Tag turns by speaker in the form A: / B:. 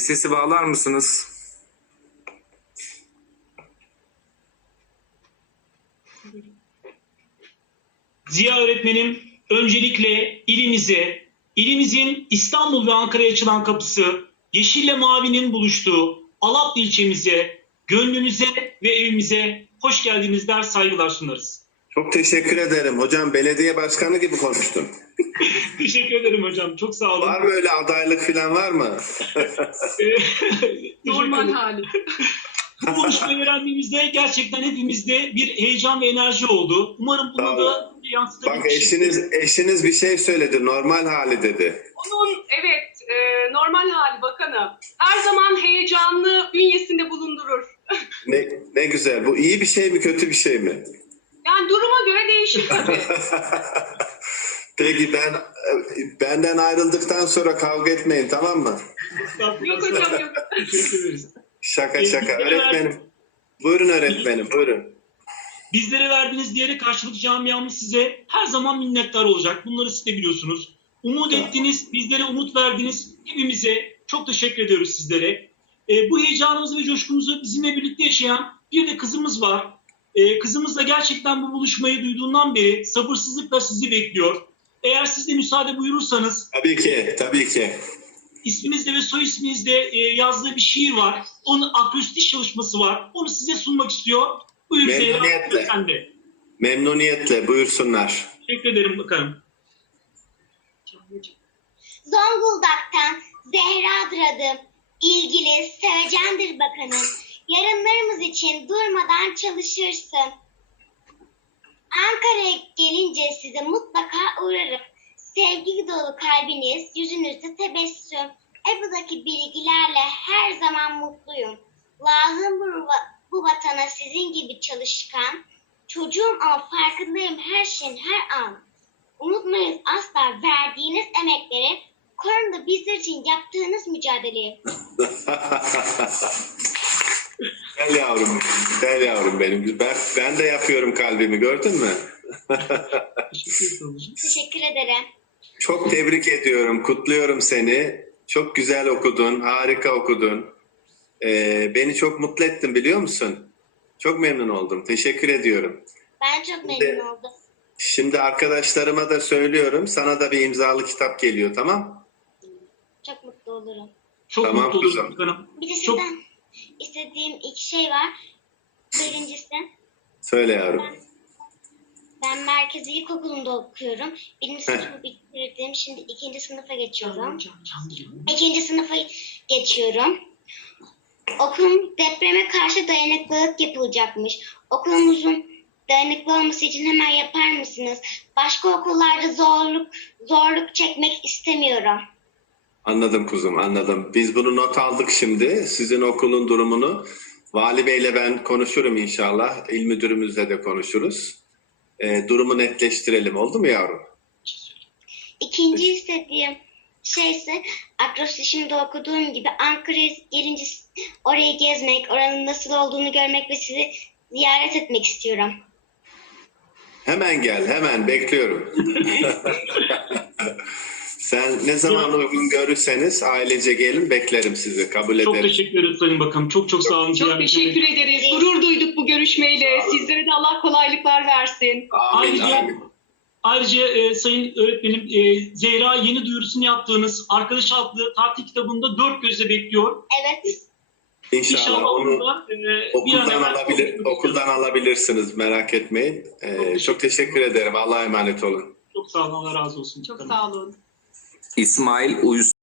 A: sesi bağlar mısınız?
B: Ziya öğretmenim, öncelikle ilimize, ilimizin İstanbul ve Ankara'ya açılan kapısı, yeşille mavinin buluştuğu Alaplı ilçemize, gönlümüze ve evimize hoş geldiniz der, saygılar sunarız.
A: Çok teşekkür ederim. Hocam belediye başkanı gibi konuştun.
B: Teşekkür ederim hocam, çok sağ olun.
A: Var mı öyle adaylık falan var mı?
C: Normal hali.
B: Bu buluşmayı öğrendiğimizde gerçekten hepimizde bir heyecan ve enerji oldu. Umarım bunu da yansıtabilir.
A: Bak eşiniz bir şey söyledi. Normal hali dedi.
C: Onun normal hali bakanım. Her zaman heyecanlı bünyesinde bulundurur.
A: Ne güzel. Bu iyi bir şey mi kötü bir şey mi?
C: Yani duruma göre değişir tabii.
A: Peki benden ayrıldıktan sonra kavga etmeyin, tamam mı?
C: Yok hocam yok.
B: Teşekkür ederiz.
A: Şaka. Öğretmenim. Buyurun öğretmenim, buyurun.
B: Bizlere verdiğiniz değeri karşılık camiamız size her zaman minnettar olacak. Bunları siz de biliyorsunuz. Umut ettiniz, bizlere umut verdiniz. Hepimize çok teşekkür ediyoruz sizlere. Bu heyecanımızı ve coşkumuzu bizimle birlikte yaşayan bir de kızımız var. Kızımız da gerçekten bu buluşmayı duyduğundan beri sabırsızlıkla sizi bekliyor. Eğer siz de müsaade buyurursanız...
A: Tabii ki.
B: İsminizde ve soy isminizde yazdığı bir şiir var. Onun akrostiş çalışması var. Onu size sunmak istiyor. Buyur
A: Memnuniyetle.
B: Zehra.
A: Memnuniyetle buyursunlar.
B: Teşekkür ederim bakalım.
D: Zonguldak'tan Zehra'dır adım. İlgili, sevecendir bakanım. Yarınlarımız için durmadan çalışırsın. Ankara'ya gelince size mutlaka uğrarım. Sevgi dolu kalbiniz, yüzünüzde tebessüm. EBU'daki bilgilerle her zaman mutluyum. Lazım bu vatana sizin gibi çalışkan. Çocuğum ama farkındayım her şeyin her an. Unutmayız asla verdiğiniz emekleri. Korun da bizler için yaptığınız mücadeleyi.
A: Güzel yavrum benim. Ben de yapıyorum kalbimi, gördün mü?
D: Teşekkür ederim.
A: Çok tebrik ediyorum, kutluyorum seni. Çok güzel okudun, harika okudun. Beni çok mutlu ettin, biliyor musun? Çok memnun oldum, teşekkür ediyorum.
D: Ben çok memnun oldum.
A: Şimdi arkadaşlarıma da söylüyorum, sana da bir imzalı kitap geliyor, tamam?
D: Çok mutlu olurum.
B: Çok
A: Tamam
B: mutlu
A: kızım.
B: olurum bakanım.
D: Bir de
B: Çok...
D: sizden istediğim iki şey var. Birincisi,
A: Söyle yavrum.
D: ben Merkez İlkokulu'nda okuyorum. Birinci sınıfı bitirdim. Şimdi ikinci sınıfa geçiyorum. İkinci sınıfa geçiyorum. Okulum depreme karşı dayanıklılık yapılacakmış. Okulumuzun dayanıklı olması için hemen yapar mısınız? Başka okullarda zorluk çekmek istemiyorum.
A: Anladım kuzum, anladım. Biz bunu not aldık şimdi. Sizin okulun durumunu. Vali Bey'le ben konuşurum inşallah. İl müdürümüzle de konuşuruz. Durumu netleştirelim. Oldu mu yavrum?
D: İkinci istediğim şey ise akrostişimde okuduğum gibi Ankara'ya gelince orayı gezmek, oranın nasıl olduğunu görmek ve sizi ziyaret etmek istiyorum.
A: Hemen gel, hemen bekliyorum. Sen ne zaman uygun görürseniz ailece gelin, beklerim sizi, kabul ederim.
B: Çok teşekkür ederim Sayın Bakanım. Çok sağ olun.
C: Çok teşekkür ederiz. Gurur duyduk bu görüşmeyle. Sizlere de Allah kolaylıklar versin.
B: Ayrıca Sayın Öğretmenim, Zehra yeni duyurusunu yaptığınız Arkadaş adlı tatil kitabında dört gözle bekliyor.
D: Evet.
A: İnşallah onu
B: da,
A: okuldan alabilirsiniz, merak etmeyin. Çok teşekkür ederim. Allah'a emanet olun.
B: Çok sağ olun. Allah razı olsun.
C: Çok sağ olun.
E: İsmail Uyuz